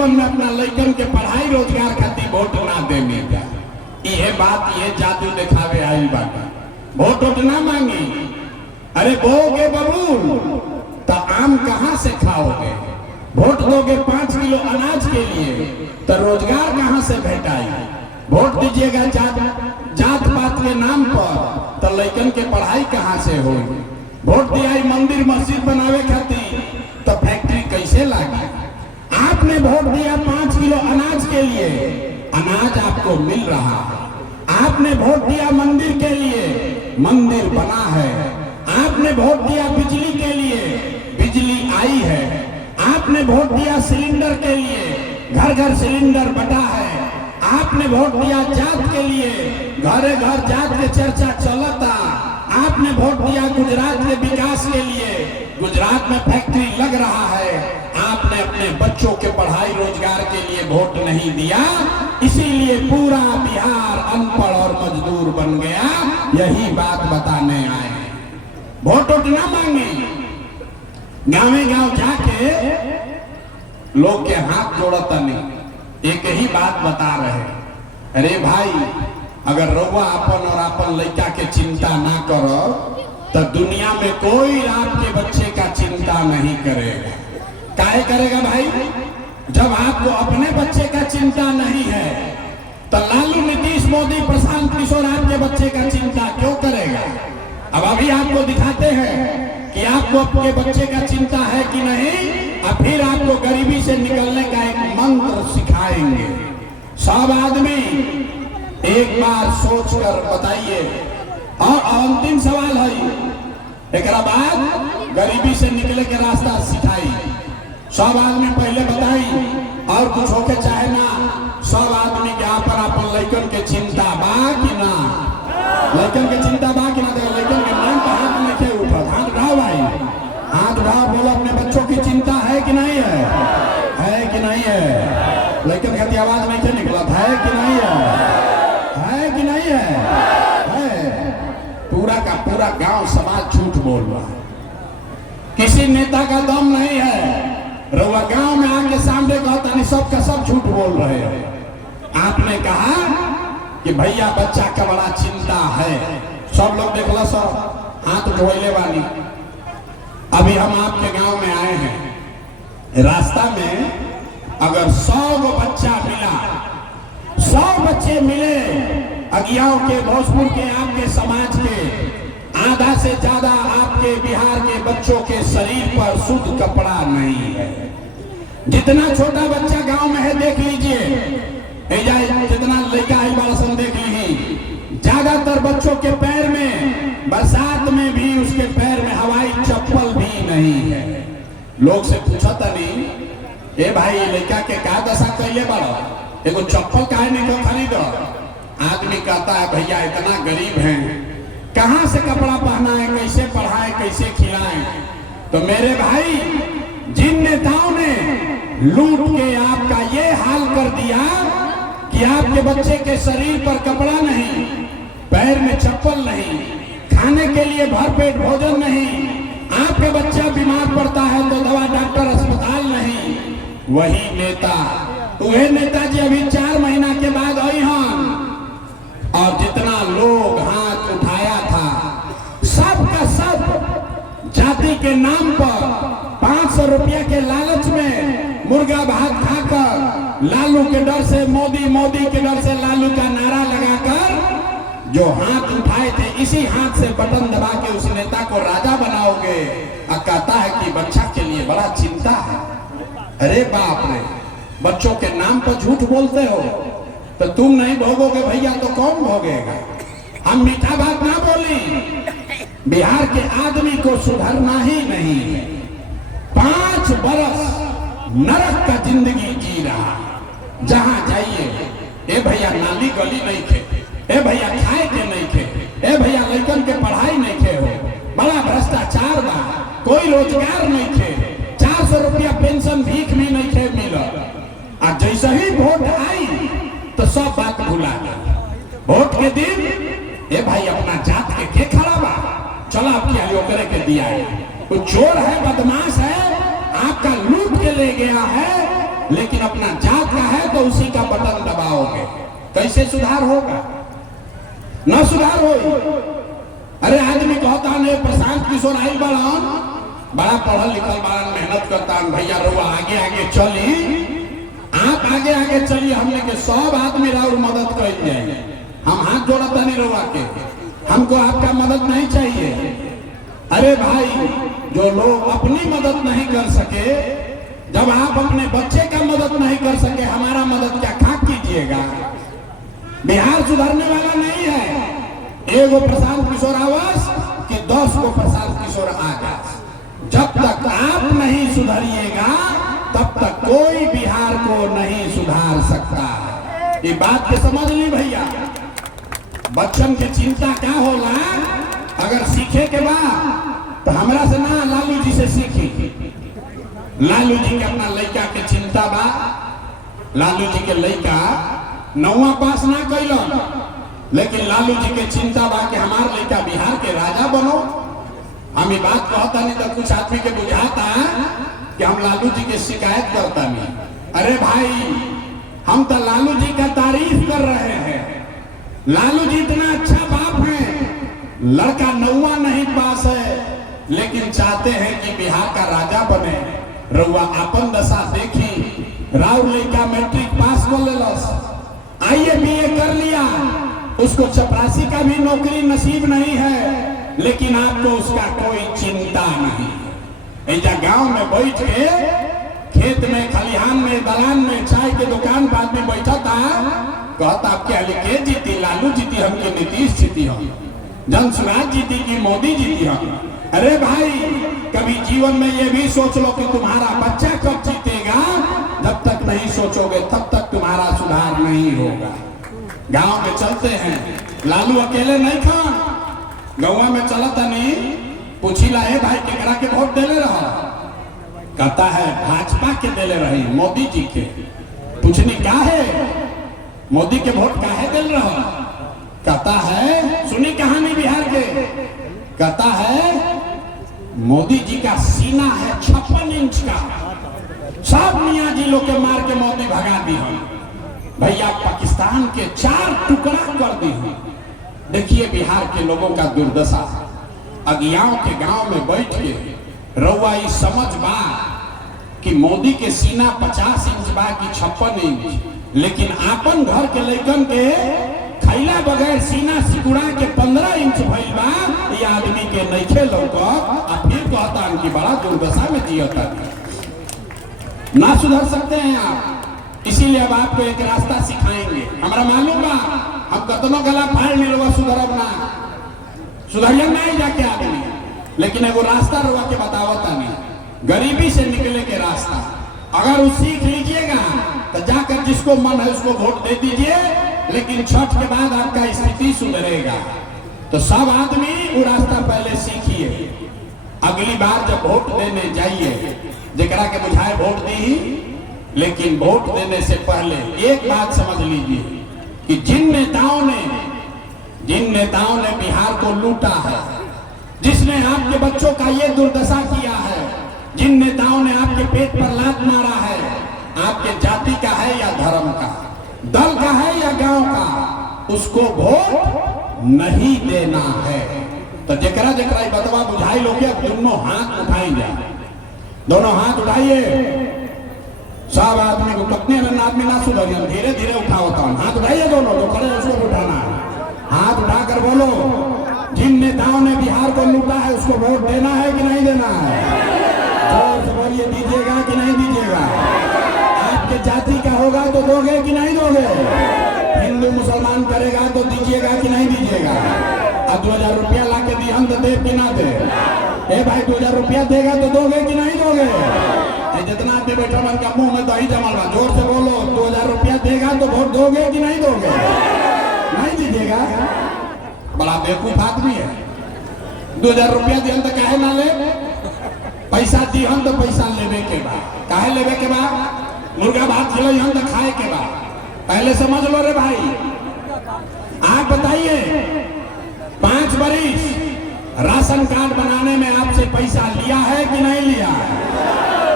जीवन में अपना लड़कन के पढ़ाई रोजगार खातिर वोट ना देने का। ये बात ये जादू दिखावे आई बात वोट वोट ना मांगी। अरे बोगे बबूल तो आम कहां से खाओगे? वोट दोगे 5 किलो अनाज के लिए तो रोजगार कहां से भेटाई? वोट दीजिएगा जात पात के नाम पर तो लड़कन के पढ़ाई कहां से होगी? वोट दिया मंदिर मस्जिद बनावे खातिर तो फैक्ट्री कैसे लागी? आपने वोट दिया 5 किलो अनाज के लिए, अनाज आपको मिल रहा है। आपने वोट दिया मंदिर के लिए, मंदिर बना है। आपने वोट दिया बिजली के लिए, बिजली आई है। आपने वोट दिया सिलेंडर के लिए, घर घर सिलेंडर बटा है। आपने वोट दिया जात के लिए, घरे घर जात के चर्चा चलता। आपने वोट दिया गुजरात के विकास के लिए, गुजरात में फैक्ट्री लग रहा है। आपने अपने बच्चों के पढ़ाई रोजगार के लिए वोट नहीं दिया, इसीलिए पूरा बिहार अनपढ़ और मजदूर बन गया। यही बात बताने आए। वोट वोट ना मांगे, गाँव गाँव जाके लोग के हाथ जोड़ता नहीं, एक ही बात बता रहे। अरे भाई, अगर रउआ अपन और अपन लड़का के चिंता ना करो तो दुनिया में कोई आपके बच्चे का चिंता नहीं करेगा। काहे करेगा भाई? जब आपको अपने बच्चे का चिंता नहीं है तो लालू, नीतीश, मोदी, प्रशांत किशोर आपके बच्चे का चिंता क्यों करेगा? अब अभी आपको दिखाते हैं कि आपको अपने बच्चे का चिंता है कि नहीं, और फिर आपको गरीबी से निकलने का एक मंत्र सिखाएंगे। सब आदमी एक बार सोच कर बताइए। और अंतिम सवाल है, एक बाद गरीबी से निकले के रास्ता सिखाई। सब आदमी पहले बताई, और कुछ होके चाहे ना, सब आदमी के अपन अपन लड़कन के चिंता बा कि ना? लड़कन के चिंता बा कि ना? लड़कन के नाम पर हाथ नहीं खे ऊपर, हाथ उठाओ भाई, हाथ उठाओ, बोलो अपने बच्चों की चिंता है कि नहीं है? है कि नहीं है? लड़कन कहती आवाज नहीं खे निकला, है कि नहीं है? है कि नहीं है? है। पूरा का पूरा गांव समाज झूठ बोल रहा है, किसी नेता का दम नहीं है। रउआ गांव में आके सामने कहता नहीं, सब का सब झूठ बोल रहे हैं। आपने कहा कि भैया बच्चा का बड़ा चिंता है, सब लोग देखला, सब हाथ धोइले वाली। अभी हम आपके गांव में आए हैं, रास्ता में अगर 100 बच्चा मिला, 100 बच्चे मिले अगियाओं के, भोजपुर के, आपके समाज के, आधा से ज्यादा आपके बिहार के बच्चों के शरीर पर शुद्ध कपड़ा नहीं है। जितना छोटा बच्चा गांव में है देख लीजिए, जितना लड़का है बालसन देख लीजिए, ज्यादातर बच्चों के पैर में बरसात में भी उसके पैर में हवाई चप्पल भी नहीं है। लोग से पूछा था नहीं, ए भाई लड़का के का दशा कैले बड़ा, एगो चप्पल काहे नहीं क्यों खरीदो? आदमी कहता है भैया इतना गरीब हैं, कहां से कपड़ा पहना है, कैसे पढ़ाए, कैसे खिलाएं? तो मेरे भाई, जिन नेताओं ने लूट के आपका ये हाल कर दिया कि आपके बच्चे के शरीर पर कपड़ा नहीं, पैर में चप्पल नहीं, खाने के लिए भरपेट भोजन नहीं, आपके बच्चा बीमार पड़ता है तो दवा डॉक्टर अस्पताल नहीं, वही नेता, वह नेताजी अभी 4 महीना के बाद आई हम, और जितना लोग हाथ उठाया था सब का सब जाति के नाम पर 500 रुपया के लालच में मुर्गा भात खाकर, लालू के डर से, मोदी के डर से लालू का नारा लगाकर जो हाथ उठाए थे, इसी हाथ से बटन दबा के उस नेता को राजा बनाओगे। और कहता है कि बच्चा के लिए बड़ा चिंता है। अरे बाप रे, बच्चों के नाम पर झूठ बोलते हो तो तुम नहीं भोगोगे भैया तो कौन भोगेगा? हम मीठा बात ना बोली, बिहार के आदमी को सुधरना ही नहीं है। 5 बरस नरक का जिंदगी जी रहा, जहां जाइए ए भैया नाली गली नहीं खे, ए भैया खाए के नहीं खे, ए भैया लड़कन के पढ़ाई नहीं खे, हो बड़ा भ्रष्टाचार बा, कोई रोजगार नहीं खे, 400 रुपया पेंशन भीख भी नहीं खे मिला। और जैसे ही वोट आई तो सब बात भुला गया। वोट के दिन ए भाई अपना जात के खड़ा बा, चला आपकी आयो करे के दिया है, वो चोर है, बदमाश है, आपका लूट के ले गया है, लेकिन अपना जात का है तो उसी का बटन दबाओगे, कैसे सुधार होगा? न सुधार हो। अरे आदमी कहता है प्रशांत किशोर आई बड़ान, बड़ा पढ़ल लिखल बड़ा, मेहनत करता है, भैया रुआ आगे आगे चली, आप आगे आगे चलिए, हमने के सब आदमी राउर मदद कर जाए। हम हाथ जोड़ता नहीं रुआ के, हमको आपका मदद नहीं चाहिए। अरे भाई, जो लोग अपनी मदद नहीं कर सके, जब आप अपने बच्चे का मदद नहीं कर सके, हमारा मदद क्या खा कीजिएगा? बिहार सुधरने वाला नहीं है एगो प्रशांत किशोर आवास कि 10 को प्रशांत किशोर आवास। जब तक आप नहीं सुधरिएगा तब तक कोई बिहार को नहीं सुधार सकता। ये बात के समझ ली भैया। बच्चन के चिंता क्या होला? अगर सीखे के बाद तो हमरा से ना, लालू जी से सीखी। लालू जी के अपना लड़का के चिंता बा। लालू जी के लड़का 9वां पास ना कैलन, लेकिन लालू जी के चिंता बा कि हमार लड़का बिहार के राजा बनो। हम ये बात कहता नहीं तो कुछ आदमी के बुझाता कि हम लालू जी के शिकायत करता नहीं। अरे भाई, हम तो लालू जी का तारीफ कर रहे हैं। लालू जी इतना अच्छा बाप है, लड़का 9वां नहीं पास है, लेकिन चाहते हैं कि बिहार का राजा बने। रउआ अपन दशा देखी, राव लड़का मैट्रिक पास कर लेलस, आईए बीए कर लिया, उसको चपरासी का भी नौकरी नसीब नहीं है, लेकिन आपको उसका कोई चिंता नहीं। ऐसा गांव में बैठ के, खेत में, खलिहान में, दलान में, चाय के दुकान पर आदमी बैठा था, कहता आपके अली जीती, लालू जीती, हमके नीतीश जीती, हम जनसुराज जीती कि मोदी जीती हम। अरे भाई, कभी जीवन में ये भी सोच लो कि तुम्हारा बच्चा कब जीतेगा। जब तक नहीं सोचोगे तब तक तुम्हारा सुधार नहीं होगा। गांव में चलते हैं, लालू अकेले नहीं खान, गाँव में चलता नहीं, पूछीला है भाई केकरा के वोट देले रहा? कहता है भाजपा के देले रही, मोदी जी के। पूछनी क्या है, मोदी के वोट काहे देल रहा? कहता है, सुनी कहानी बिहार के, कहता है मोदी जी का सीना है 56 इंच का, सब मियाँ जी लोग के मार के मोदी भगा दी हम। भैया पाकिस्तान के 4 टुकड़ा कर दी हम। देखिए बिहार के लोगों का दुर्दशा। अगियाओं के गांव में बैठ के रउआ ई समझ बा कि मोदी के सीना 50 इंच बा कि 56 इंच, लेकिन आपन घर के लड़कन के खैला बगैर सीना सिकुड़ा के 15 इंच भइल बा। ये आदमी के नइखे लौकत, आ फिर कहता कि बड़ा दुर्दशा में जियता। ना सुधर सकते हैं आप, इसीलिए अब आपको एक रास्ता सिखाएंगे। हमारा मालूम बा हम कतनों गला फाड़ नहीं रहा, सुधरब ना, सुधरिया नहीं जाके आदमी, लेकिन एगो रास्ता रुआ के बतावता नहीं, गरीबी से निकले के रास्ता। अगर वो सीख लीजिएगा तो जाकर जिसको मन है उसको वोट दे दीजिए, लेकिन छठ के बाद आपका स्थिति सुधरेगा। तो सब आदमी वो रास्ता पहले सीखिए। अगली बार जब वोट देने जाइए, जरा के बुझाए वोट दी, लेकिन वोट देने से पहले एक बात समझ लीजिए कि जिन नेताओं ने बिहार को लूटा है, जिसने आपके बच्चों का ये दुर्दशा किया है, जिन नेताओं ने आपके पेट पर लात मारा है, आपके जाति का है या धर्म का, दल का है या गांव का, उसको वोट नहीं देना है। तो जकरा जकरा बतवा बुझाई लोग दोनों हाथ उठाई जाए, दोनों हाथ उठाइए। सब आदमी को कितने आदमी ना सुधरिए, धीरे धीरे उठाओ, हाथ उठाइए दोनों, जो खड़े उसको उठाना है। हाथ उठाकर बोलो, जिन नेताओं ने बिहार को लूटा है उसको वोट देना है कि नहीं देना है? जोर से बोलिए, दीजिएगा कि नहीं दीजिएगा? आपके जाति का होगा तो दोगे कि नहीं दोगे? हिंदू मुसलमान करेगा तो दीजिएगा कि नहीं दीजिएगा? अब 2000 रुपया ला के दी हम तो दे कि ना दे? ए भाई 2000 रुपया देगा तो दोगे कि नहीं दोगे? जितना आदमी बैठा मन का मुंह में दही जमा, जोर से बोलो, 2000 रुपया देगा तो वोट दोगे कि नहीं दोगे? नहीं दीजिएगा? बड़ा बेवकूफ आदमी है। 2000 रुपया दिहन तो काहे ना ले? पैसा दिहन तो पैसा लेवे के बाद, काहे लेवे के बाद? मुर्गा भात खिलाइहन तो खाए के बाद, पहले समझ लो रे भाई। आप बताइए, 5 बरिस राशन कार्ड बनाने में आपसे पैसा लिया है कि नहीं लिया है?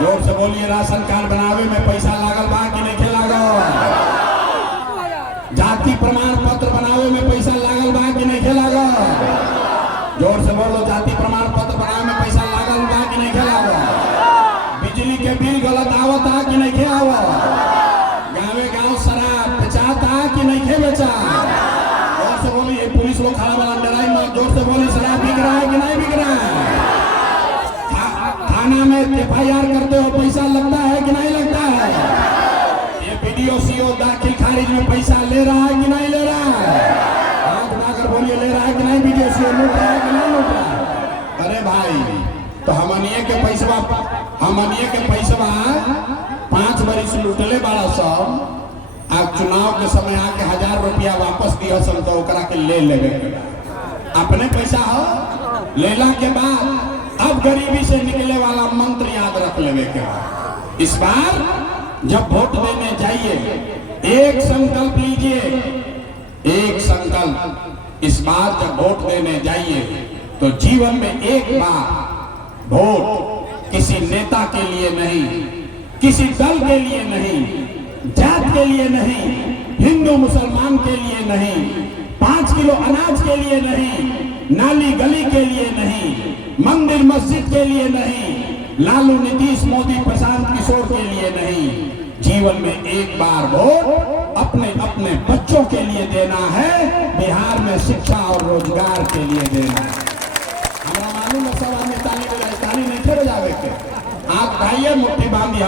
जोर से बोलिए, राशन कार्ड बनावे में पैसा लागल बा कि नहीं लागल? जाति प्रमाण पत्र बनावे में पैसा लागल बा कि नहीं लागल? जोर से बोलो, जाति प्रमाण पत्र बनावे में पैसा लागल बा कि नहीं लागल? बिजली के बिल गलत आवता कि नहीं आवत? गाँवे गाँव शराब बेचाता कि नहीं बेचा? जोर से बोलिए, पुलिस लोग खड़ा वाला डराई मत, जोर से बोलिए, शराब बिक रहा है कि नहीं बिक रहा है? थाना में FIR करते हो पैसा लगता है कि नहीं लगता है? ये BDO CO दाखिल खारिज में पैसा ले रहा है कि नहीं ले रहा है? हाथ उठाकर बोलिए, ले रहा है कि नहीं? BDO CO लूट रहा है कि नहीं लूट रहा है? अरे भाई, तो हमनिए के पैसा 5 बरिस लूटले बड़ा सब, आज चुनाव के समय आके 1000 रुपया वापस दिया सब, तो ओकरा के ले लेवे अपने पैसा हो लेला के बाद अब गरीबी से निकले वाला मंत्र याद रख लेवे के बाद इस बार जब वोट देने जाइए, एक संकल्प लीजिए, एक संकल्प, इस बार जब वोट देने जाइए तो जीवन में एक बार वोट किसी नेता के लिए नहीं, किसी दल के लिए नहीं, जात के लिए नहीं, हिंदू मुसलमान के लिए नहीं, 5 किलो अनाज के लिए नहीं, नाली गली के लिए नहीं, मंदिर मस्जिद के लिए नहीं, लालू नीतीश मोदी प्रशांत किशोर के लिए नहीं, जीवन में एक बार वोट अपने अपने बच्चों के लिए देना है, बिहार में शिक्षा और रोजगार के लिए देना है। हमारा मालूम है सब आदमी ताली नहीं थे बजावे के, आप गाइए, मुट्ठी बांधिए।